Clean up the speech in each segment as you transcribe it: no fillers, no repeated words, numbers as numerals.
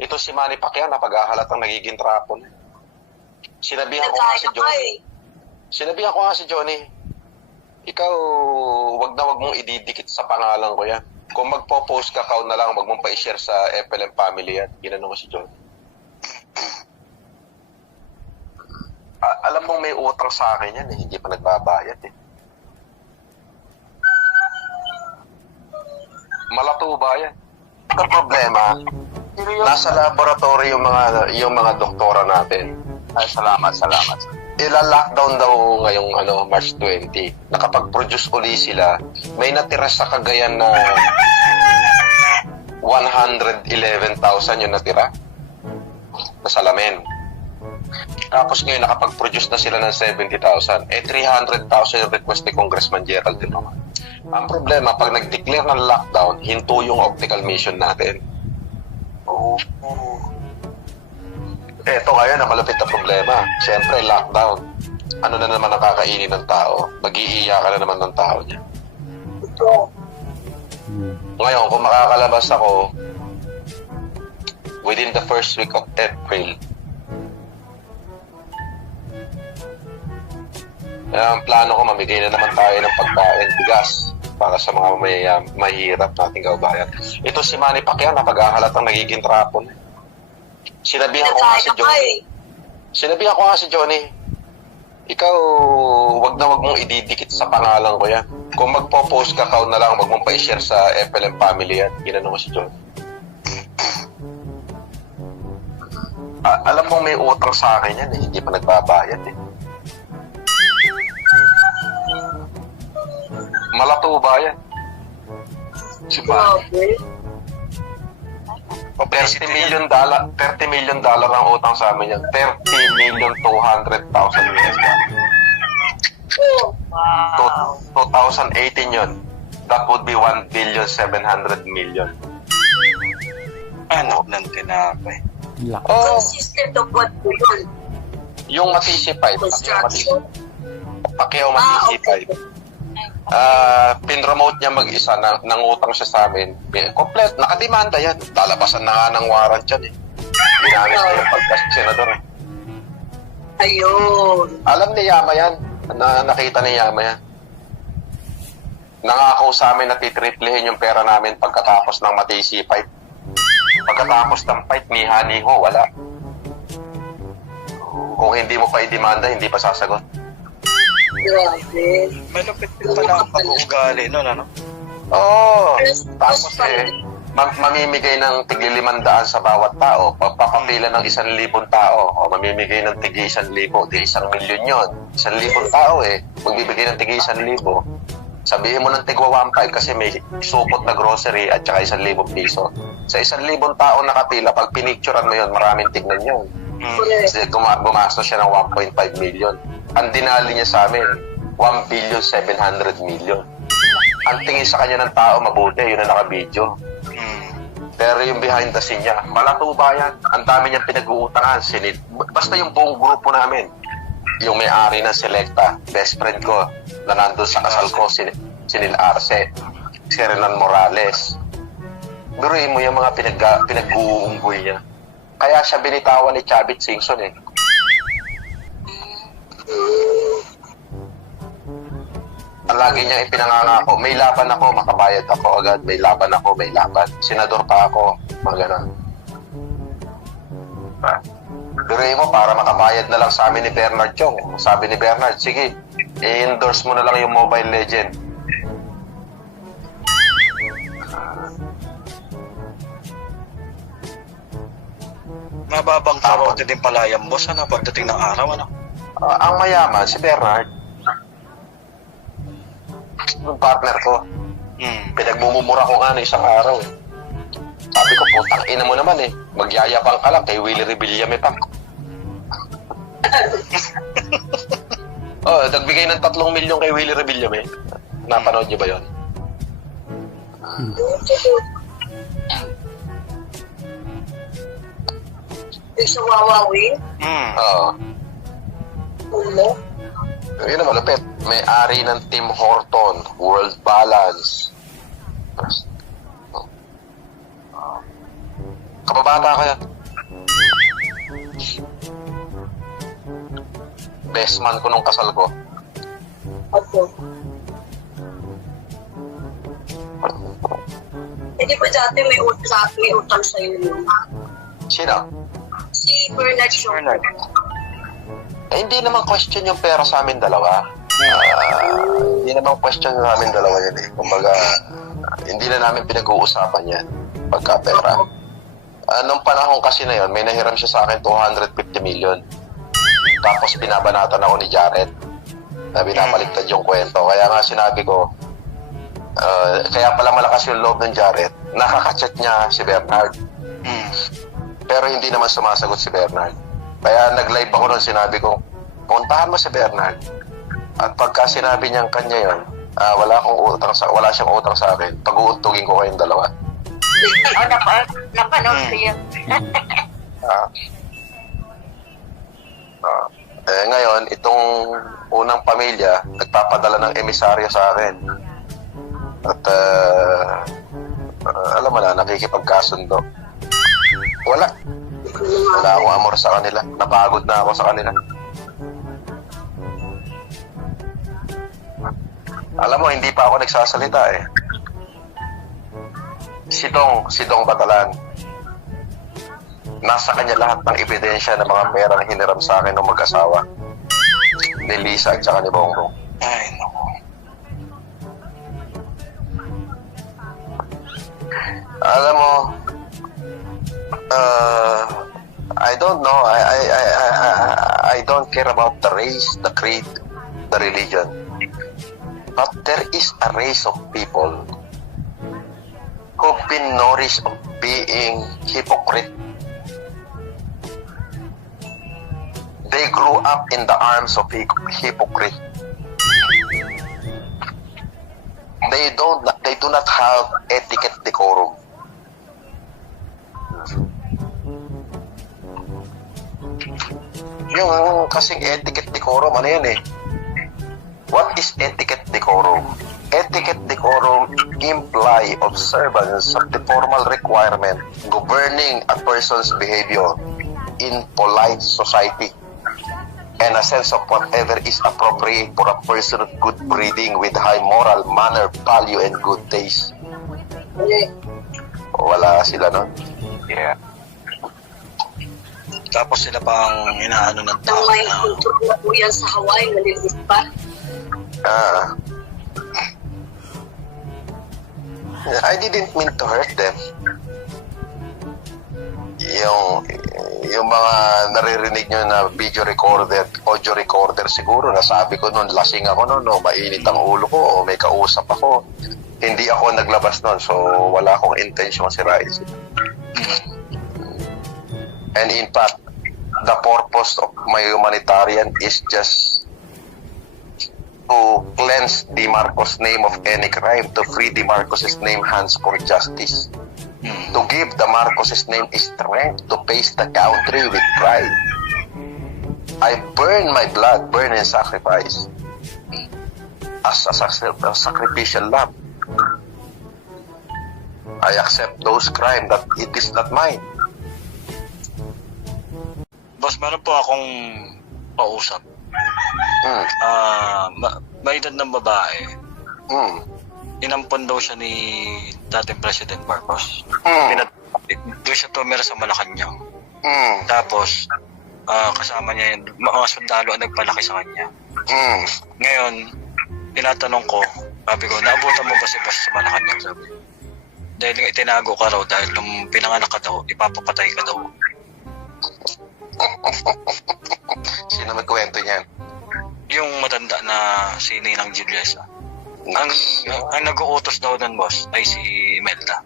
Ito si Manny Pacquiao, napag-ahalatang nagiging trapon. Sinabihan ko nga si Johnny. Sinabihan ko nga si Johnny, ikaw, wag mong ididikit sa pangalan ko yan. Kung magpo-post ka, na lang, wag mong pa-share sa FLM family yan. Ginano ko si Johnny. Alam mong may utang sa akin yan, hindi pa nagbabayad eh. Malato ba yan? Ang problema, nasa laboratory yung mga doktora natin. Ay, salamat. Ila-lockdown daw ngayong March 20. Nakapag-produce uli sila. May natira sa Cagayan na 111,000 yung natira na salamin. Tapos ngayon nakapag-produce na sila ng 70,000. 300,000 yung request ni Congressman Gerald din naman. Ang problema, pag nag-declare ng lockdown, hinto yung optical mission natin. Eto ngayon ang malapit na problema. Siyempre, lockdown. Ano na naman ang kakainin ng tao? Mag-iiyakan na naman ng tao niya. Ngayon, kung makakalabas ako within the first week of April, ang plano ko, mamigay na naman tayo ng pagkain, bigas, para sa mga mahirap nating kababayan. Ito si Manny Pacquiao, napag-ahalatang nagiging trapon. Sinabihan ko nga si Johnny, ikaw, wag mong ididikit sa pangalan ko yan. Kung magpo-post ka, na lang, wag mong pa-share sa FLM family yan. Ginano ko si Johnny. Alam mong may utang sa akin yan, hindi pa nagbabayad eh. Malato ba yan? $30 million ang utang sa amin yan. 30,200,000 US. Wow. 2018 yun. That would be 1,700,000,000. Ano ng tinapay? Consistent of what po yun? Yung Matisi 5. Construction? Pacquiao Matisi 5. Pinromote niya mag-isa, nangutang siya sa amin. Complete, nakademanda yan. Lalabasan na nga ng warrant yan eh. Ginamit niya yung pagka-senador eh. Ayun. Alam ni Yama yan. Nakita ni Yama yan. Nangako sa amin na titriplehin yung pera namin pagkatapos ng Matisi fight. Pagkatapos ng fight, niha-niho, wala. Kung hindi mo pa i-demanda, hindi pa sasagot. Grabe. Malupit din pala ang pag-uugali nun, ano? Oo. Tapos mamimigay ng tig-500 sa bawat tao. Pagpapapila ng 1,000 tao. O mamimigay ng tig-1,000. Di 1,000,000 yun. 1,000 tao eh. Magbibigay ng tig-1,000. Sabihin mo ng tig-1,500 kasi may supot na grocery at saka 1,000 piso. Sa 1,000 tao nakapila, pag pinicturean mo yun, maraming tignan yun. Kasi gumastos siya ng 1.5 million. Ang dinali niya sa amin, 1,700,000,000. Ang tingin sa kanya ng tao, mabuti, yun ang naka-video. Pero yung behind the scene niya, malato ba yan? Ang dami niyang pinag-uutangan. Basta yung buong grupo namin, yung may-ari ng Selecta, best friend ko, na nandun sa kasal ko, Nil Arce, si Renan Morales. Biruin mo yung mga pinag-uunggoy niya. Kaya siya binitawan ni Chavit Singson eh. Lagi niya ipinangangako, may laban ako, makabayad ako agad, may laban ako, may laban. Senador pa ako, mga ganun. Biruin mo, para makabayad na lang sa amin ni Bernard Chong. Sabi ni Bernard, sige, i-endorse mo na lang yung Mobile Legend. Mababang tao din pala yung boss, ano, pagdating ng araw, ano? Ang mayaman, si Bernard. Yung partner ko. Pinagmumura ko nga na isang araw eh. Sabi ko, putang ina mo naman eh. Magyayabang ka lang kay Willie Rebillame pa. Nagbigay ng 3 milyon kay Willie Rebillame. Napanood niyo ba yun? Sa Wawawi? Oo. Ulo? Yun na malupit. May-ari ng Tim Horton, World Balance. Kababata ka yan. Best man ko nung kasal ko. Opo. Eh, di ba dati may utang sa'yo yun? Sino? Si Bernard Shaw. Bernard. Eh, hindi naman question yung pera sa amin dalawa. Hindi naman question sa amin dalawa yan eh. Kumbaga, hindi na namin pinag-uusapan yan pagka pera. Nung panahon kasi na yon, may nahiram siya sa akin 250 million. Tapos binabanatan ako ni Jared na binabaliktad yung kwento. Kaya nga sinabi ko, kaya pala malakas yung loob ng Jared, nakaka-chat niya si Bernard. Pero hindi naman sumasagot si Bernard. Kaya nag-live ako nun, sinabi ko, puntahan mo si Bernard. At pagka sinabi niyang kanya yun, wala siyang utang sa akin, pag-uuntugin ko kayong dalawa. Napanood ko yun. Ngayon, itong unang pamilya, nagpapadala ng emisaryo sa akin. At alam mo na, nakikipagkasundo. Wala akong amor sa kanila. Napagod na ako sa kanila. Alam mo, hindi pa ako nagsasalita eh. Si Dong Batalan. Nasa kanya lahat ng ebidensya ng mga perang hiniram sa akin ng mag-asawa. Ni Lisa at saka ni Bongbong. Ay, naku. Alam mo, I don't know. I don't care about the race, the creed, the religion. But there is a race of people who've been nourished of being hypocrite. They grew up in the arms of hypocrite. They do not have etiquette decorum. Yung kasing etiquette decorum, ano yan eh? What is etiquette decorum? Etiquette decorum imply observance of the formal requirement governing a person's behavior in polite society and a sense of whatever is appropriate for a person of good breeding with high moral, manner, value, and good taste. Wala sila nun. Yeah. Tapos sila pang inaano ng Nang tao may na kontrol na po yan sa Hawaii, nalilis pa. I didn't mean to hurt them. Yung mga naririnig nyo na video recorder, audio recorder siguro, nasabi ko noon, lasing ako noon, no, mainit ang ulo ko, o may kausap ako. Hindi ako naglabas noon, so wala akong intention sirain sila. And in fact, the purpose of my humanitarian is just to cleanse DeMarcos' name of any crime, to free DeMarcos' name hands for justice, to give the Marcos' name strength to face the country with pride. I burn my blood, burn and sacrifice as a sacrificial lamb. I accept those crimes that it is not mine. Boss, meron po akong pausap. May edad ng babae. Inampon daw siya ni dating President Marcos. Doon siya tumira sa Malacanang. Tapos, kasama niya yung mga sundalo ang nagpalaki sa kanya. Ngayon, tinatanong ko, sabi ko, naabutan mo ba si Boss sa Malacanang? Sabi, dahil nga itinago ka raw, dahil nung pinanganak ka daw, ipapapatay ka daw. Sino may kwento niyan? Yung matanda na si Ninang Juliesa. Ang nag-uutos daw ng boss ay si Imelda.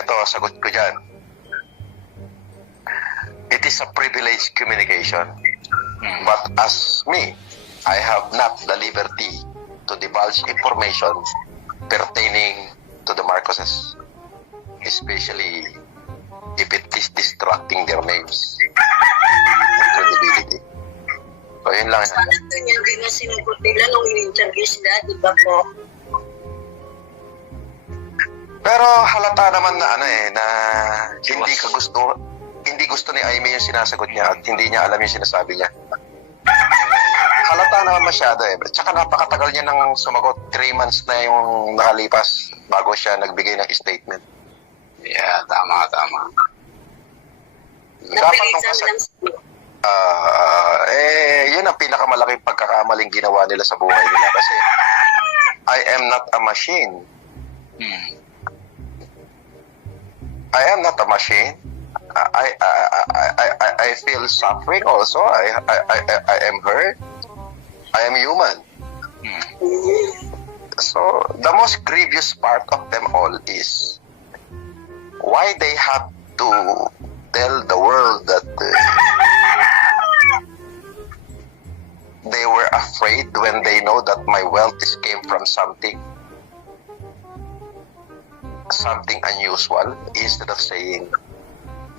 Ito, sagot ko dyan. It is a privileged communication. But as me, I have not the liberty to divulge information pertaining to the Marcoses, especially if it is distracting their names and credibility. So, yun lang. Sana ganyan din na sinagot nila nung in-interview sila, di ba po? Pero halata naman na na hindi gusto ni Aimee yung sinasagot niya at hindi niya alam yung sinasabi niya. Halata naman masyado Tsaka napakatagal niya nang sumagot. 3 months na yung nakalipas bago siya nagbigay ng statement. Yeah, tama. Dapat nung Napilisan lang yun ang pinakamalaking pagkakamaling ginawa nila sa buhay nila kasi I am not a machine. I am not a machine. I feel suffering also. I am hurt. I am human. So the most grievous part of them all is why they have to tell the world that they were afraid when they know that my wealth came from something unusual instead of saying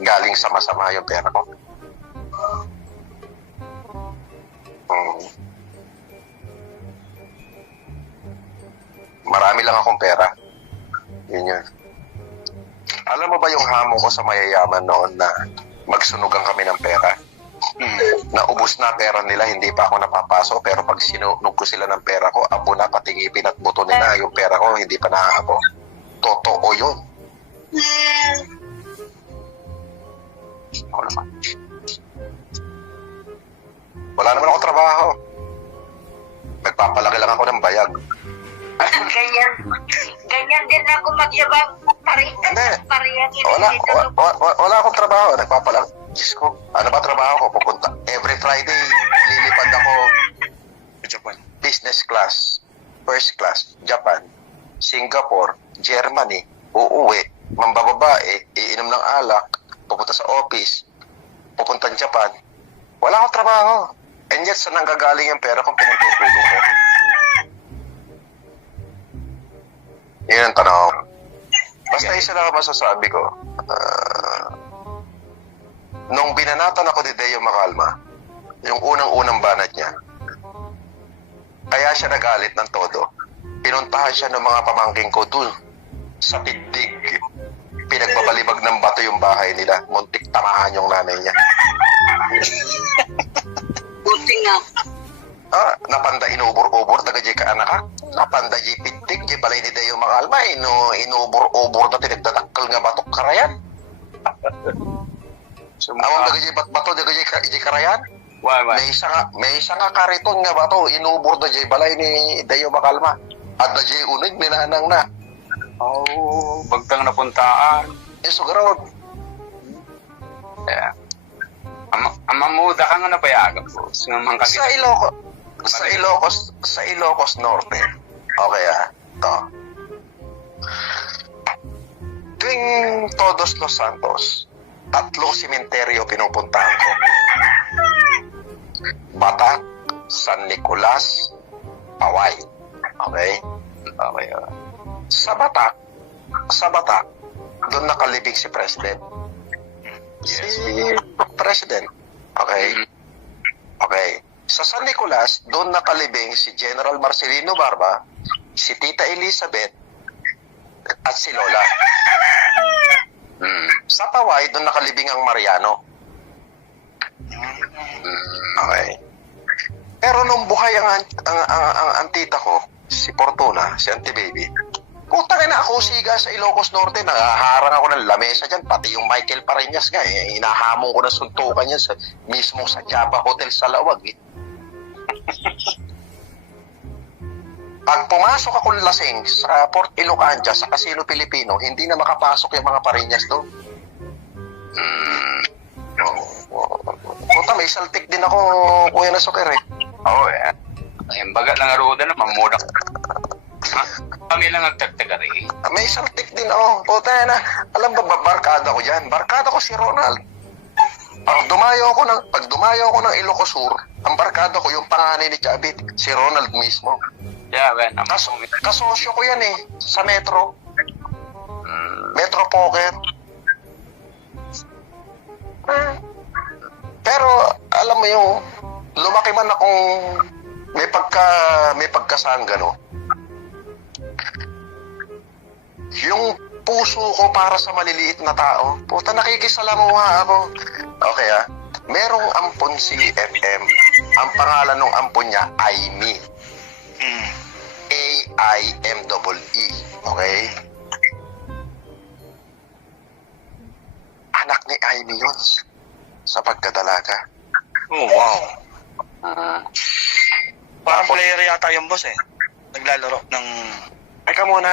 galing sa masama yung pera ko. Marami lang akong pera. Yun. Alam mo ba yung hamon ko sa mayayaman noon na magsunugan kami ng pera? Naubos na pera nila, hindi pa ako napapaso, pero pag sinunog ko sila ng pera ko, abo na, pati ngipin at buto nila, yung pera ko hindi pa naaabo. Totoo yun. Ako naman. Wala naman ako trabaho. Nagpapalaki lang ako ng bayag. Ganyan din ako magyabang Hindi. Wala akong trabaho. Nagpapalaki. Diyos ko, ano ba trabaho ko? Pupunta. Every Friday, lilipad ako Japan. Business class, first class, Japan, Singapore, Germany, uuwi, mambababae, iinom ng alak, pupunta sa office, pupunta ng Japan. Wala akong trabaho. And yet, saan nanggagaling yung pera kung pinagtutulong ko? Yun ang tanong. Basta isa lang ang masasabi ko. Nung binanatan ako ni Deo Macalma, yung unang-unang banat niya, kaya siya nagalit ng todo. Pinuntahan siya ng mga pamangking ko dun sa Pindig. Pinagbabalibag ng bato yung bahay nila. Muntik tamahan yung nanay niya. Buti nga. Napanda inubor-ubor taga di ka anak ka. Napanda di Pindig, di balay ni Deo Macalma, inubor-ubor na tinagdadakkel nga batok karayan. Awang taga di bato di karayan. May isa nga kariton nga bato, inubor na di balay ni Deo Macalma. At na di unig, nilanang na. Pagkang napuntaan. Sugarod. Yeah. Ang mamuda ka nga napayagan po. Sa Ilocos Norte. Okay ito. Tuwing Todos Los Santos, 3 sementeryo pinupuntahan ko. Batak, San Nicolas, Paway. Okay? Sa Batak, doon nakalibig si President. Si President. Okay. Sa San Nicolas, doon nakalibing si General Marcelino Barba, si Tita Elizabeth, at si Lola. Sa Paway, doon nakalibing ang Mariano. Okay. Pero nung buhay ang tita ko, si Fortuna, si Auntie Baby, putang ina ako siga sa Ilocos Norte, nakaharang ako ng lamesa dyan, pati yung Michael Pareñas nga, inahamon ko na suntukan yan mismo sa Java Hotel sa Lawag. Pag pumasok ako lasing sa Port Ilocandia, sa Casino Pilipino, hindi na makapasok yung mga Pareñas doon. Puta, may saltik din ako, Kuya Nasuker Ang baga lang aruda na mamuda. Kami lang nagtagtaga rin. May saltik din ako. Puta na, alam ba, barkada ko dyan? Barkada ko si Ronald. Pag dumayo ako ng Ilocos Sur, ang barkada ko, yung panganay ni Chabit, si Ronald mismo. Yeah, Kasosyo ko yan sa Metro. Metro Poker. Pero, alam mo yung, lumaki man akong may pagkasangga, no? Yung puso ko para sa maliliit na tao. Puta, nakikisalamuha ako. Okay merong ampon si FM. Ang pangalan ng ampon niya, Aimee. A-I-M-E-E. Okay? Anak ni Aimee yun sa pagkadalaga. Oh, wow. Parang player yata yung boss naglalaro ng... Teka muna.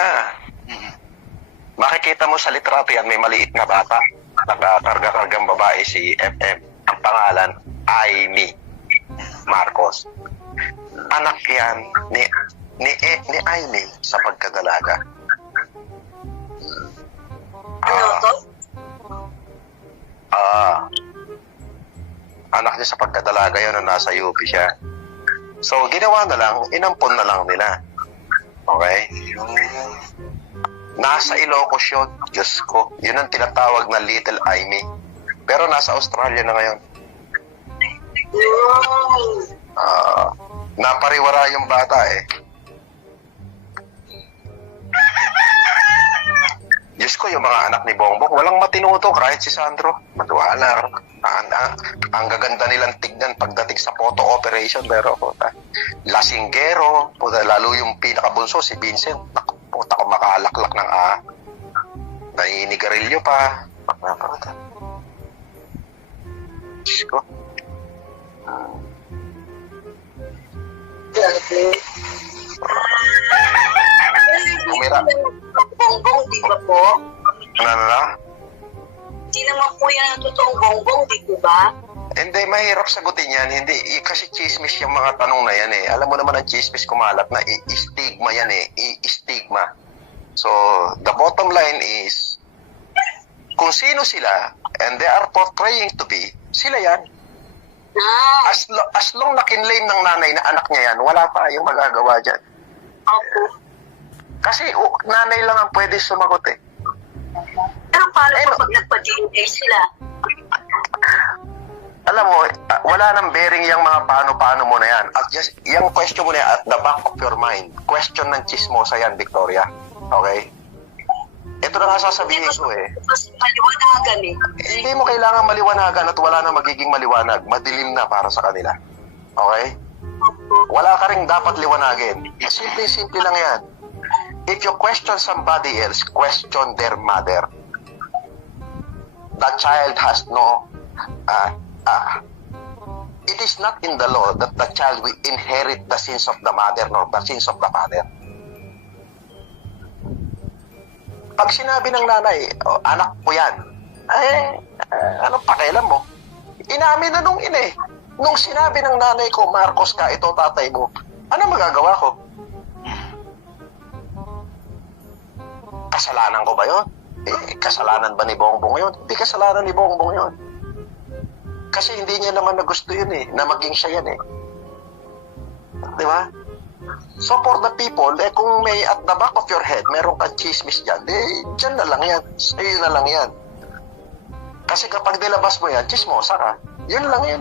Makikita mo sa litrato yan, may maliit na bata. Nakakarga-kargang babae si FM. Ang pangalan, Aimee Marcos. Anak yan ni Aimee sa pagkadalaga. Ano to? Anak niya sa pagkadalaga yun na nasa UP siya. So, ginawa na lang, inampon na lang nila. Okay? Nasa Ilocos yun. Diyos ko. Yun ang tinatawag na Little Aimee. Pero nasa Australia na ngayon. Napariwara yung bata Diyos ko, yung mga anak ni Bongbong, walang matinuto kahit si Sandro. Madwala. Ang gaganda nilang tignan pagdating sa photo operation. Pero, lasinggero. Lalo yung pinakabunso, si Vincent. Puta ko makahalaklak ng naninigarilyo pa. Diyos ko. Kumira. Bongbong, di ba po? Ano? Hindi naman po yan ang totoong bongbong, di po ba? Hindi, mahirap sagutin yan. Hindi, kasi chismis yung mga tanong na yan Alam mo naman ang chismis kumalat na stigma yan stigma. So, the bottom line is, kung sino sila, and they are portraying to be, sila yan. As long na kinlaim ng nanay na anak niya yan, wala tayong magagawa dyan. Opo. Kasi nanay lang ang pwede sumagot Pero paano po pag nagpa-DNA sila? Alam mo, wala nang bearing yung mga paano-paano mo na yan. At just, yung question mo na yan, at the back of your mind, question ng chismosa yan, Victoria. Okay? Ito na nga sasabihin ko Mas maliwanagan Hindi mo kailangan maliwanagan at wala na magiging maliwanag. Madilim na para sa kanila. Okay? Wala ka rin dapat liwanagin. Simple-simple lang yan. If you question somebody else, question their mother. The child has no... it is not in the law that the child will inherit the sins of the mother nor the sins of the father. Pag sinabi ng nanay, anak ko yan, anong pakialam mo? Inamin na nung Nung sinabi ng nanay ko, Marcos ka, ito tatay mo, ano magagawa ko? Kasalanan ko ba yun? Kasalanan ba ni Bongbong yun? Hindi kasalanan ni Bongbong yun. Kasi hindi niya naman na gusto yun na maging siya yan Di ba? So for the people, kung may at the back of your head, meron kang chismis dyan, dyan na lang yan. Sa'yo na lang yan. Kasi kapag nilabas mo yan, chismosa ka. Yun lang yan